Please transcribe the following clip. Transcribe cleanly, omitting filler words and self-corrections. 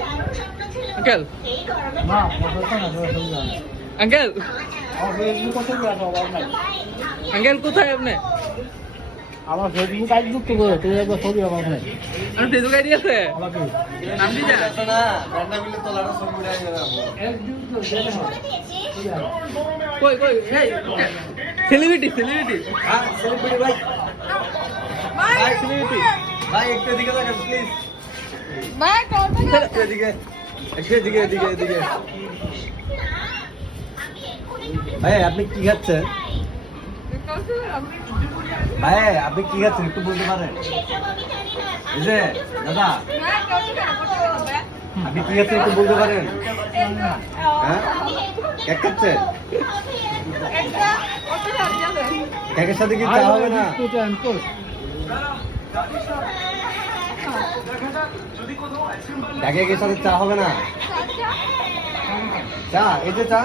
Uncle uncle uncle কোথায় আপনি? আমার ফেসবুক আইডি যুক্ত করে তুই একবার ছবি আমার নেই আমার ফেসবুক আইডি আছে আমাকে নাম দিতে কই কই সেলিব্রিটি সেলিব্রিটি সেলিব্রিটি ভাই ভাই সেলিব্রিটি ভাই একটু দিকে তাকান প্লিজ এদিকে এদিকে এদিকে এদিকে ভাই আপনি কি খাচ্ছেন ভাই আপনি কি খাচ্ছেন একটু বলতে পারেন এই যে দাদা আপনি কি খাচ্ছেন একটু বলতে পারেন হ্যাঁ কেক খাচ্ছেন কেকের সাথে কি চা হবে না কেকের সাথে চা হবে না চা এই যে চা